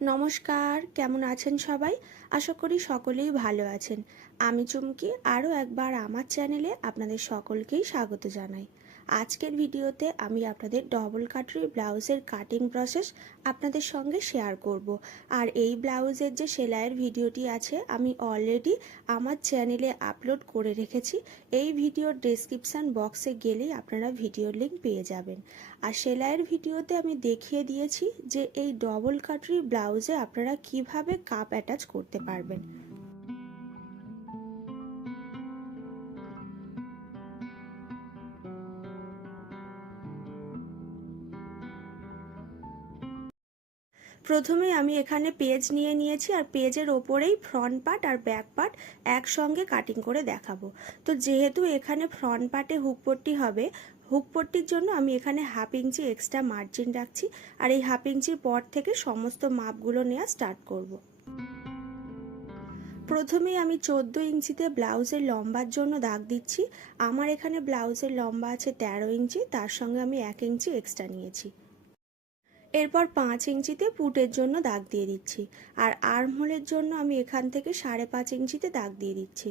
নমস্কার, কেমন আছেন সবাই? আশা করি সকলেই ভালো আছেন। আমি চুমকি, আরও একবার আমার চ্যানেলে আপনাদের সকলকেই স্বাগত জানাই। আজকের ভিডিওতে আমি আপনাদের ডবল কাটরি ব্লাউজের কাটিং প্রসেস আপনাদের সঙ্গে শেয়ার করব। আর এই ব্লাউজের যে সেলাইয়ের ভিডিওটি আছে, আমি অলরেডি আমার চ্যানেলে আপলোড করে রেখেছি। এই ভিডিওর ডেসক্রিপশান বক্সে গেলেই আপনারা ভিডিওর লিঙ্ক পেয়ে যাবেন। আর সেলাইয়ের ভিডিওতে আমি দেখিয়ে দিয়েছি যে এই ডবল কাটরি ব্লাউজে আপনারা কীভাবে কাপ অ্যাটাচ করতে পারবেন। প্রথমে আমি এখানে পেজ নিয়ে নিয়েছি আর পেজের ওপরেই ফ্রন্ট পার্ট আর ব্যাক পার্ট একসঙ্গে কাটিং করে দেখাবো। তো যেহেতু এখানে ফ্রন্ট পার্টে হুকপট্টি হবে হুকপট্টির জন্য আমি এখানে হাফ ইঞ্চি এক্সট্রা মার্জিন রাখছি আর এই হাফ ইঞ্চির পর থেকে সমস্ত মাপগুলো নেওয়া স্টার্ট করব। প্রথমেই আমি চোদ্দ ইঞ্চিতে ব্লাউজের লম্বার জন্য দাগ দিচ্ছি। আমার এখানে ব্লাউজের লম্বা আছে তেরো ইঞ্চি, তার সঙ্গে আমি এক ইঞ্চি এক্সট্রা নিয়েছি। এরপর পাঁচ ইঞ্চিতে পুটের জন্য দাগ দিয়ে দিচ্ছি। আর আর্মহোলের জন্য আমি এখান থেকে সাড়ে পাঁচ ইঞ্চিতে দাগ দিয়ে দিচ্ছি।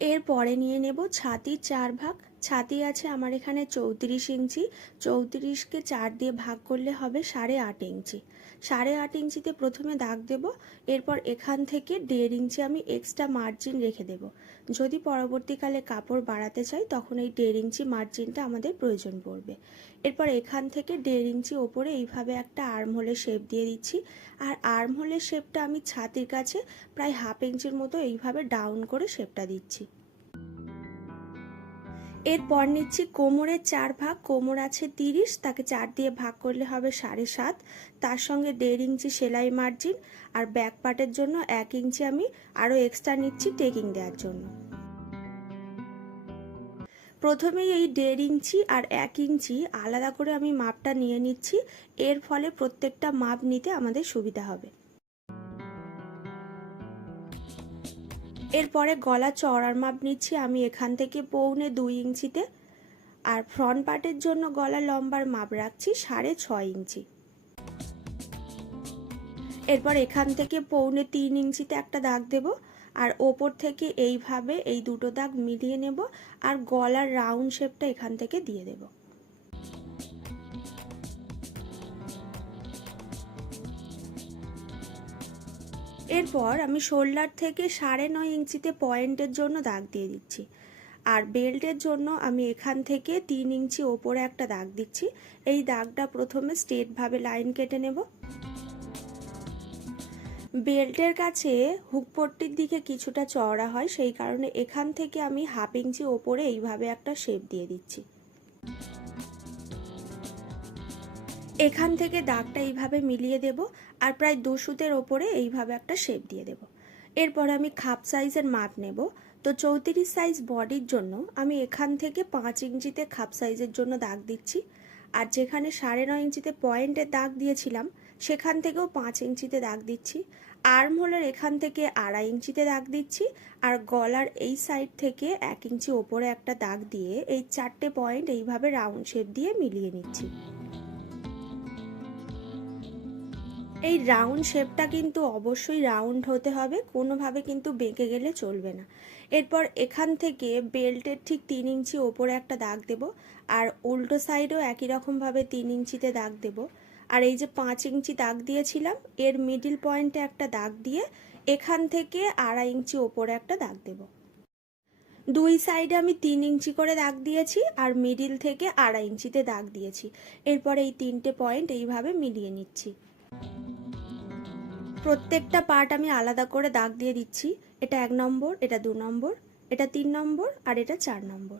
এরপরে নিয়ে নেব ছাতির চার ভাগ ছাতি আছে আমার এখানে চৌত্রিশ ইঞ্চি। চৌত্রিশকে চার দিয়ে ভাগ করলে হবে সাড়ে আট ইঞ্চি। সাড়ে আট ইঞ্চিতে প্রথমে দাগ দেব, এরপর এখান থেকে দেড় ইঞ্চি আমি এক্সট্রা মার্জিন রেখে দেব। যদি পরবর্তীকালে কাপড় বাড়াতে চাই, তখন এই দেড় ইঞ্চি মার্জিনটা আমাদের প্রয়োজন পড়বে। এরপর এখান থেকে দেড় ইঞ্চি ওপরে এইভাবে একটা আর্মহোলের শেপ দিয়ে দিচ্ছি। আর আর্মহোলের শেপটা আমি ছাতির কাছে প্রায় হাফ ইঞ্চির মতো এইভাবে ডাউন করে শেপটা দিচ্ছি। এরপর নিচ্ছি কোমরের চার ভাগ, কোমর আছে তিরিশ, তাকে চার দিয়ে ভাগ করলে হবে সাড়ে সাত। তার সঙ্গে দেড় ইঞ্চি সেলাই মার্জিন আর ব্যাক পার্টের জন্য এক ইঞ্চি আমি আরও এক্সট্রা নিচ্ছি টেকিং দেওয়ার জন্য। প্রথমেই এই দেড় ইঞ্চি আর এক ইঞ্চি আলাদা করে আমি মাপটা নিয়ে নিচ্ছি। এর ফলে প্রত্যেকটা মাপ নিতে আমাদের সুবিধা হবে। এরপরে গলা চড়ার মাপ নিচ্ছি, আমি এখান থেকে পৌনে দুই ইঞ্চিতে। আর ফ্রন্ট পার্টের জন্য গলা লম্বার মাপ রাখছি সাড়ে ছয় ইঞ্চি। এরপর এখান থেকে পৌনে তিন ইঞ্চিতে একটা দাগ দেব, আর ওপর থেকে এইভাবে এই দুটো দাগ মিলিয়ে নেব, আর গলার রাউন্ড শেপটা এখান থেকে দিয়ে দেবো। এরপর আমি শোল্ডার থেকে সাড়ে নয় ইঞ্চিতে পয়েন্টের জন্য দাগ দিয়ে দিচ্ছি। আর বেল্টের জন্য আমি এখান থেকে তিন ইঞ্চি ওপরে একটা দাগ দিচ্ছি। এই দাগটা প্রথমে স্ট্রেটভাবে লাইন কেটে নেব। বেল্টের কাছে হুকপট্টির দিকে কিছুটা চওড়া হয়, সেই কারণে এখান থেকে আমি হাফ ইঞ্চি ওপরে এইভাবে একটা শেপ দিয়ে দিচ্ছি। এখান থেকে দাগটা এইভাবে মিলিয়ে দেব আর প্রায় দু সুতের ওপরে এইভাবে একটা শেপ দিয়ে দেব। এরপর আমি খাপ সাইজের মাপ নেব। তো চৌত্রিশ সাইজ বডির জন্য আমি এখান থেকে পাঁচ ইঞ্চিতে খাপ সাইজের জন্য দাগ দিচ্ছি। আর যেখানে সাড়ে নয় ইঞ্চিতে পয়েন্টের দাগ দিয়েছিলাম, সেখান থেকেও পাঁচ ইঞ্চিতে দাগ দিচ্ছি। আর্ম হোলের এখান থেকে আড়াই ইঞ্চিতে দাগ দিচ্ছি আর গলার এই সাইড থেকে এক ইঞ্চি ওপরে একটা দাগ দিয়ে এই চারটে পয়েন্ট এইভাবে রাউন্ড শেপ দিয়ে মিলিয়ে নিচ্ছি। এই রাউন্ড শেপটা কিন্তু অবশ্যই রাউন্ড হতে হবে, কোনোভাবে কিন্তু বেঁকে গেলে চলবে না। এরপর এখান থেকে বেল্টের ঠিক তিন ইঞ্চি ওপরে একটা দাগ দেব, আর উল্টো সাইডেও একই রকমভাবে তিন ইঞ্চিতে দাগ দেব। আর এই যে পাঁচ ইঞ্চি দাগ দিয়েছিলাম, এর মিডিল পয়েন্টে একটা দাগ দিয়ে এখান থেকে আড়াই ইঞ্চি ওপরে একটা দাগ দেব। দুই সাইডে আমি তিন ইঞ্চি করে দাগ দিয়েছি, আর মিডিল থেকে আড়াই ইঞ্চিতে দাগ দিয়েছি। এরপর এই তিনটে পয়েন্ট এইভাবে মিলিয়ে নিচ্ছি। প্রত্যেকটা পার্ট আমি আলাদা করে দাগ দিয়ে দিচ্ছি। এটা এক নম্বর, এটা দু নম্বর, এটা তিন নম্বর আর এটা চার নম্বর।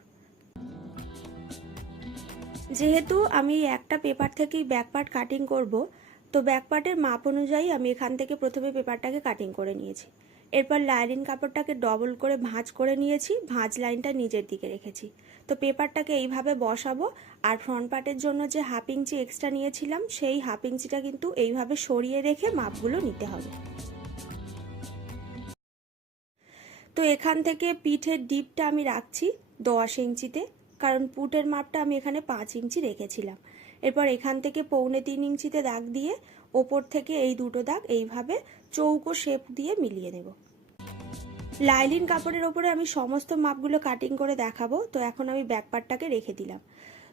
যেহেতু আমি একটা পেপার থেকেই ব্যাক পার্ট কাটিং করব, তো ব্যাক পার্টের মাপ অনুযায়ী আমি এখান থেকে প্রথমে পেপারটাকে কাটিং করে নিয়েছি। এরপর লাইনিং কাপড়টাকে ডবল করে ভাঁজ করে নিয়েছি, ভাঁজ লাইনটা নিজের দিকে রেখেছি। তো পেপারটাকে এইভাবে বসাবো, আর ফ্রন্ট পার্টের জন্য যে হাফ ইঞ্চি এক্সট্রা নিয়েছিলাম, সেই হাফ ইঞ্চিটা কিন্তু এইভাবে সরিয়ে রেখে মাপগুলো নিতে হবে। তো এখান থেকে পিঠের ডিপটা আমি রাখছি দশ ইঞ্চিতে, কারণ পুটের মাপটা আমি এখানে পাঁচ ইঞ্চি রেখেছিলাম। এরপর এখান থেকে পৌনে তিন ইঞ্চিতে দাগ দিয়ে ওপর থেকে এই দুটো দাগ এইভাবে চৌকো শেপ দিয়ে মিলিয়ে নেব। লাইলিন কাপড়ের ওপরে আমি সমস্ত মাপগুলো কাটিং করে দেখাবো, তো এখন আমি ব্যাক পার্টটাকে রেখে দিলাম।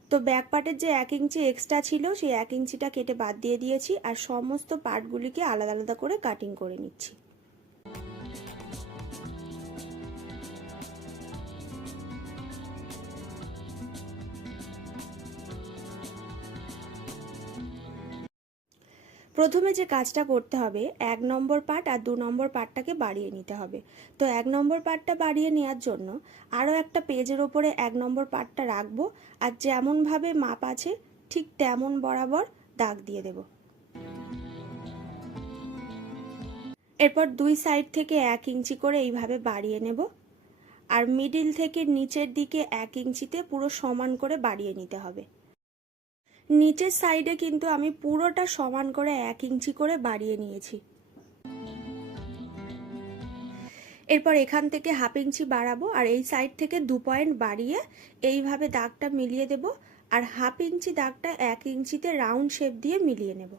তো ব্যাক পার্টের যে এক ইঞ্চি এক্সট্রা ছিল, সেই এক ইঞ্চিটা কেটে বাদ দিয়ে দিয়েছি, আর সমস্ত পার্টগুলিকে আলাদা আলাদা করে কাটিং করে নিচ্ছি। প্রথমে যে কাজটা করতে হবে, এক নম্বর পার্ট আর দু নম্বর পার্টটাকে বাড়িয়ে নিতে হবে। তো এক নম্বর পার্টটা বাড়িয়ে নেওয়ার জন্য আরও একটা পেজের ওপরে এক নম্বর পার্টটা রাখব আর যেমনভাবে মাপ আছে, ঠিক তেমন বরাবর দাগ দিয়ে দেব। এরপর দুই সাইড থেকে এক ইঞ্চি করে এইভাবে বাড়িয়ে নেব আর মিডিল থেকে নিচের দিকে এক ইঞ্চিতে পুরো সমান করে বাড়িয়ে নিতে হবে। নিচের সাইডে কিন্তু আমি পুরোটা সমান করে এক ইঞ্চি করে বাড়িয়ে নিয়েছি। এরপর এখান থেকে হাফ ইঞ্চি বাড়াবো আর এই সাইড থেকে দু পয়েন্ট বাড়িয়ে এইভাবে দাগটা মিলিয়ে দেব আর হাফ ইঞ্চি দাগটা এক ইঞ্চিতে রাউন্ড শেপ দিয়ে মিলিয়ে নেব।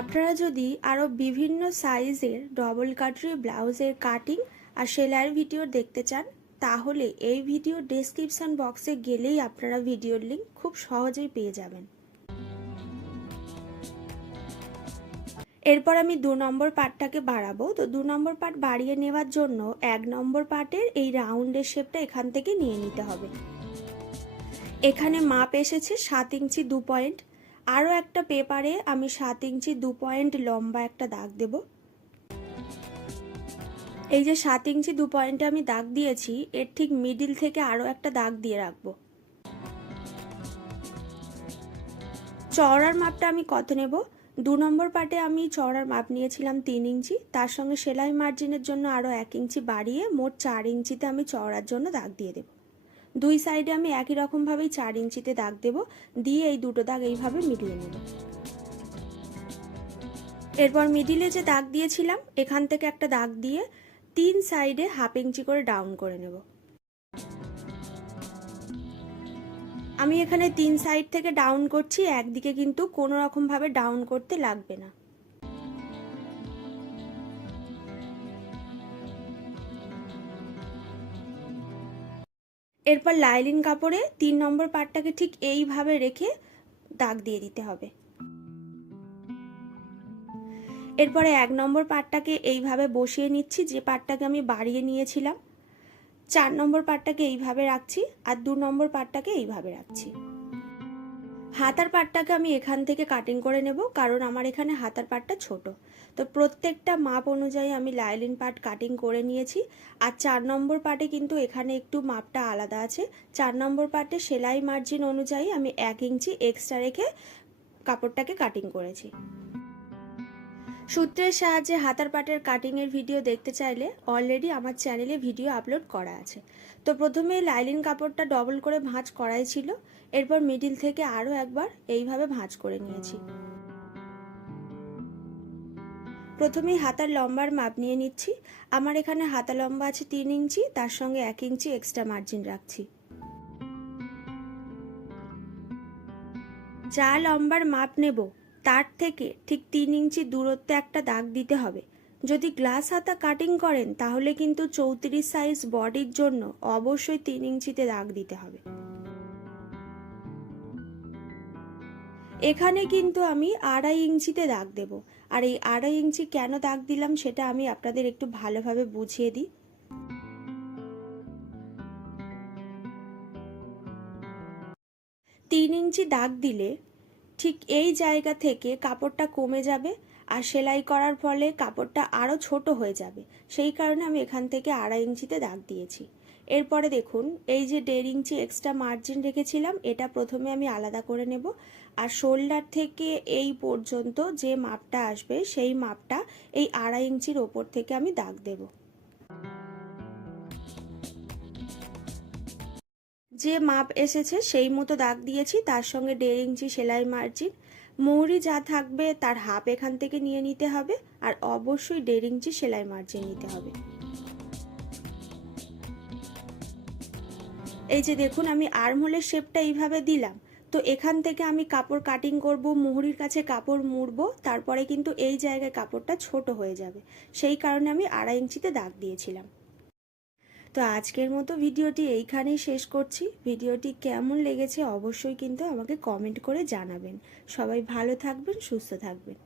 আপনারা যদি আরও বিভিন্ন সাইজের ডবল কাটরি ব্লাউজের কাটিং আর সেলাইয়ের ভিডিও দেখতে চান তাহলে এই ভিডিও ডেসক্রিপশন বক্সে গেলেই আপনারা ভিডিওর লিঙ্ক খুব সহজেই পেয়ে যাবেন। এরপর আমি দু নম্বর পার্টটাকে বাড়াবো। তো দু নম্বর পার্ট বাড়িয়ে নেওয়ার জন্য এক নম্বর পার্টের এই রাউন্ডের শেপটা এখান থেকে নিয়ে নিতে হবে। এখানে মাপ এসেছে সাত ইঞ্চি দু পয়েন্ট আরও একটা পেপারে আমি সাত ইঞ্চি দু পয়েন্ট লম্বা একটা দাগ দেবো। এই যে সাত ইঞ্চি দু পয়েন্টে আমি দাগ দিয়েছি, এর ঠিক মিডিল থেকে আরও একটা দাগ দিয়ে রাখব। চওড়ার মাপটা আমি কত নেব? দু নম্বর পার্টে আমি চওড়ার মাপ নিয়েছিলাম তিন ইঞ্চি, তার সঙ্গে সেলাই মার্জিনের জন্য আরও এক ইঞ্চি বাড়িয়ে মোট চার ইঞ্চিতে আমি চওড়ার জন্য দাগ দিয়ে দেব। দুই সাইডে আমি একই রকমভাবেই চার ইঞ্চিতে দাগ দেব, দিয়ে এই দুটো দাগ এইভাবে মিলিয়ে নেব। এরপর মিডিলে যে দাগ দিয়েছিলাম, এখান থেকে একটা দাগ দিয়ে তিন সাইডে হাফ ইঞ্চি করে ডাউন করে নেব। আমি এখানে তিন সাইড থেকে ডাউন করছি, একদিকে কিন্তু কোনো রকমভাবে ডাউন করতে লাগবে না। এরপর লাইলিন কাপড়ে তিন নম্বর পার্টটাকে ঠিক এইভাবে রেখে দাগ দিয়ে দিতে হবে। এরপরে এক নম্বর পার্টটাকে এইভাবে বসিয়ে নিচ্ছি, যে পার্টটাকে আমি বাড়িয়ে নিয়েছিলাম। চার নম্বর পার্টটাকে এইভাবে রাখছি আর দু নম্বর পার্টটাকে এইভাবে রাখছি। হাতার পার্টটাকে আমি এখান থেকে কাটিং করে নেব, কারণ আমার এখানে হাতার পার্টটা ছোট। তো প্রত্যেকটা মাপ অনুযায়ী আমি লাইলিন পার্ট কাটিং করে নিয়েছি। আর চার নম্বর পার্টে কিন্তু এখানে একটু মাপটা আলাদা আছে। চার নম্বর পার্টে সেলাই মার্জিন অনুযায়ী আমি এক ইঞ্চি এক্সট্রা রেখে কাপড়টাকে কাটিং করেছি। সূত্রের সাহায্যে হাতার পাটের কাটিংয়ের ভিডিও দেখতে চাইলে অলরেডি আমার চ্যানেলে ভিডিও আপলোড করা আছে। তো প্রথমে লাইলিন কাপড়টা ডবল করে ভাঁজ করাই ছিল, এরপর মিডিল থেকে আরও একবার এইভাবে ভাঁজ করে নিয়েছি। প্রথমেই হাতার লম্বার মাপ নিয়ে নিচ্ছি। আমার এখানে হাতা লম্বা আছে তিন ইঞ্চি, তার সঙ্গে এক ইঞ্চি এক্সট্রা মার্জিন রাখছি। যা লম্বার মাপ নেব তার থেকে ঠিক তিন ইঞ্চি দূরত্বে একটা দাগ দিতে হবে। যদি গ্লাস হাতা কাটিং করেন, তাহলে কিন্তু চৌত্রিশ সাইজ বডির জন্য অবশ্যই তিন ইঞ্চিতে দাগ দিতে হবে। এখানে কিন্তু আমি আড়াই ইঞ্চিতে দাগ দেব। আর এই আড়াই ইঞ্চি কেন দাগ দিলাম, সেটা আমি আপনাদের একটু ভালোভাবে বুঝিয়ে দিই। তিন ইঞ্চি দাগ দিলে ঠিক এই জায়গা থেকে কাপড়টা কমে যাবে আর সেলাই করার ফলে কাপড়টা আরও ছোট হয়ে যাবে। সেই কারণে আমি এখান থেকে আড়াই ইঞ্চিতে দাগ দিয়েছি। এরপরে দেখুন, এই যে দেড় ইঞ্চি এক্সট্রা মার্জিন রেখেছিলাম, এটা প্রথমে আমি আলাদা করে নেব। আর শোল্ডার থেকে এই পর্যন্ত যে মাপটা আসবে, সেই মাপটা এই আড়াই ইঞ্চির ওপর থেকে আমি দাগ দেবো। যে মাপ এসেছে সেই মতো দাগ দিয়েছি, তার সঙ্গে দেড় ইঞ্চি সেলাই মার্জিন। মৌরি যা থাকবে তার হাফ এখান থেকে নিয়ে নিতে হবে আর অবশ্যই দেড় ইঞ্চি সেলাই মার্জিন নিতে হবে। এই যে দেখুন, আমি আর্মহোলের শেপটা এইভাবে দিলাম। তো এখান থেকে আমি কাপড় কাটিং করব মুহুরির কাছে কাপড় মুড়বো, তারপরে কিন্তু এই জায়গায় কাপড়টা ছোট হয়ে যাবে। সেই কারণে আমি আড়াই ইঞ্চিতে দাগ দিয়েছিলাম। তো আজকের মতো ভিডিওটি এইখানেই শেষ করছি। ভিডিওটি কেমন লেগেছে অবশ্যই কিন্তু আমাকে কমেন্ট করে জানাবেন। সবাই ভালো থাকবেন, সুস্থ থাকবেন।